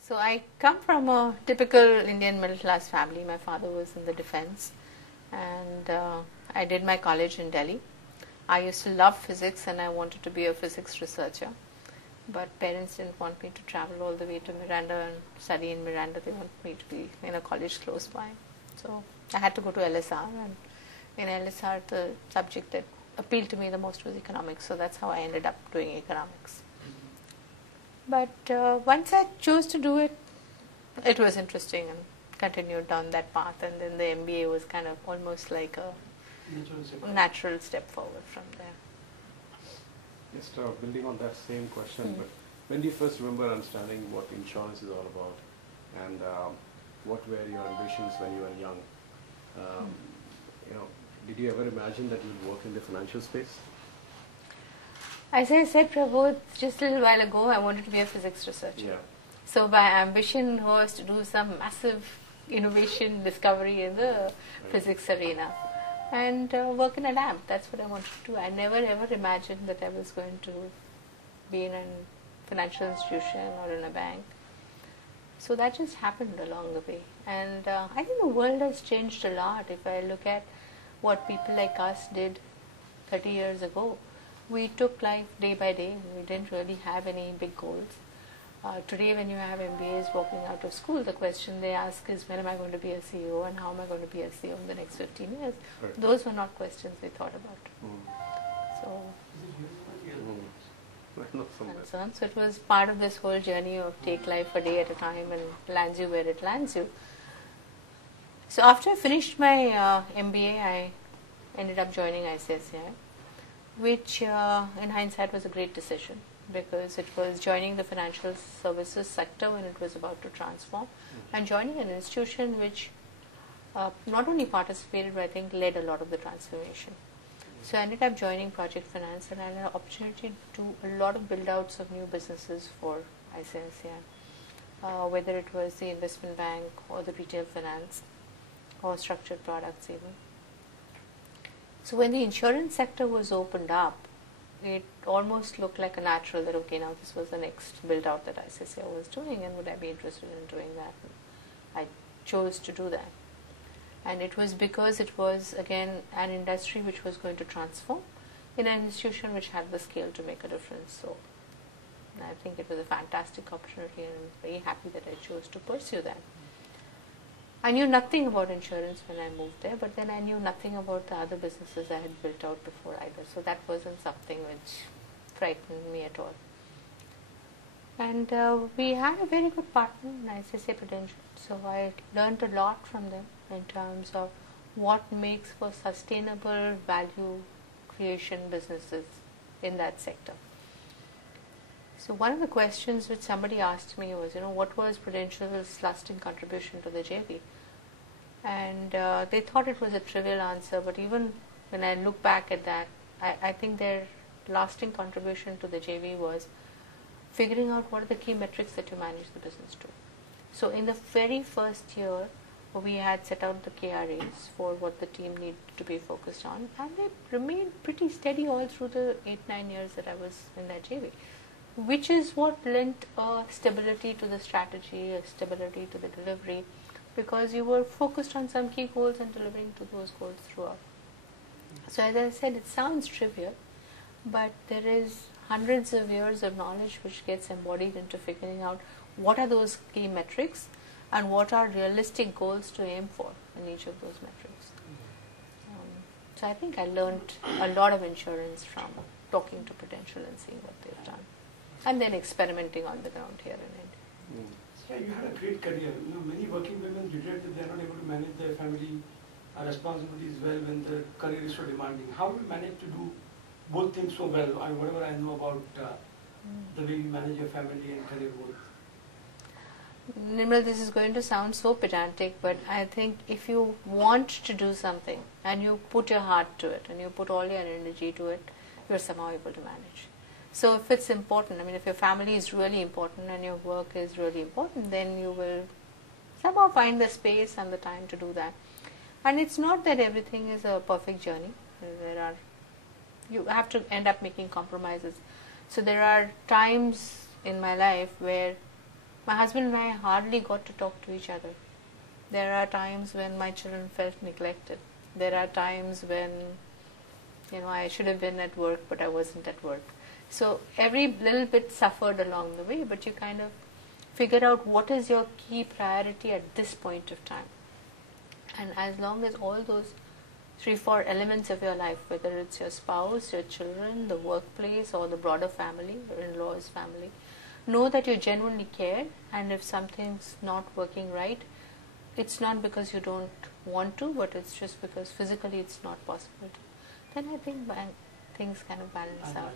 So I come from a typical Indian middle class family. My father was in the defense, and I did my college in Delhi. I used to love physics and I wanted to be a physics researcher. But parents didn't want me to travel all the way to Miranda and study in Miranda. They wanted me to be in a college close by. So I had to go to LSR, and in LSR the subject that appealed to me the most was economics. So that's how I ended up doing economics. But once I chose to do it, it was interesting and continued down that path. And then the MBA was kind of almost like a natural step forward from there. Just building on that same question, but when do you first remember understanding what insurance is all about, and what were your ambitions when you were young? Did you ever imagine that you would work in the financial space? As I said, Prabhu, just a little while ago, I wanted to be a physics researcher. Yeah. So my ambition was to do some massive innovation discovery in the physics arena and work in a lab. That's what I wanted to do. I never ever imagined that I was going to be in a financial institution or in a bank. So that just happened along the way. And I think the world has changed a lot. If I look at what people like us did 30 years ago, we took life day by day. We didn't really have any big goals. Today, when you have MBAs walking out of school, the question they ask is, when am I going to be a CEO and how am I going to be a CEO in the next 15 years? Right. Those were not questions we thought about. So it was part of this whole journey of take life a day at a time and lands you where it lands you. So after I finished my MBA, I ended up joining ICICI, which in hindsight was a great decision, because it was joining the financial services sector when it was about to transform, and joining an institution which not only participated but I think led a lot of the transformation. So I ended up joining project finance, and I had an opportunity to do a lot of build outs of new businesses for ICICI, whether it was the investment bank or the retail finance or structured products even. So when the insurance sector was opened up, it almost looked like a natural that, okay, now this was the next build out that ICICI was doing, and would I be interested in doing that? And I chose to do that. And it was because it was, again, an industry which was going to transform in an institution which had the scale to make a difference. So I think it was a fantastic opportunity, and I'm very happy that I chose to pursue that. I knew nothing about insurance when I moved there, but then I knew nothing about the other businesses I had built out before either. So that wasn't something which frightened me at all. And we had a very good partner in ICICI Prudential. So I learned a lot from them in terms of what makes for sustainable value creation businesses in that sector. So one of the questions which somebody asked me was, what was Prudential's lasting contribution to the JV? And they thought it was a trivial answer, but even when I look back at that, I think their lasting contribution to the JV was figuring out what are the key metrics that you manage the business to. So in the very first year, we had set out the KRAs for what the team needed to be focused on, and they remained pretty steady all through the 8-9 years that I was in that JV, which is what lent a stability to the strategy, a stability to the delivery, because you were focused on some key goals and delivering to those goals throughout. So as I said, it sounds trivial, but there is hundreds of years of knowledge which gets embodied into figuring out what are those key metrics and what are realistic goals to aim for in each of those metrics. So I think I learned a lot of insurance from talking to Prudential and seeing what they've done, and then experimenting on the ground here in India. Yeah, you had a great career. Many working women regret that they are not able to manage their family responsibilities well when their career is so demanding. How do you manage to do both things so well? Whatever I know about the way you manage your family and career both. Nirmal, this is going to sound so pedantic, but I think if you want to do something and you put your heart to it and you put all your energy to it, you're somehow able to manage. So if it's important, if your family is really important and your work is really important, then you will somehow find the space and the time to do that. And it's not that everything is a perfect journey. You have to end up making compromises. So there are times in my life where My husband and I hardly got to talk to each other. There are times when my children felt neglected. There are times when, I should have been at work, but I wasn't at work. So every little bit suffered along the way, but you kind of figure out what is your key priority at this point of time. And as long as all those 3-4 elements of your life, whether it's your spouse, your children, the workplace, or the broader family, your in-laws family, know that you genuinely care, and if something's not working right, it's not because you don't want to, but it's just because physically it's not possible to. Then I think things kind of balance out.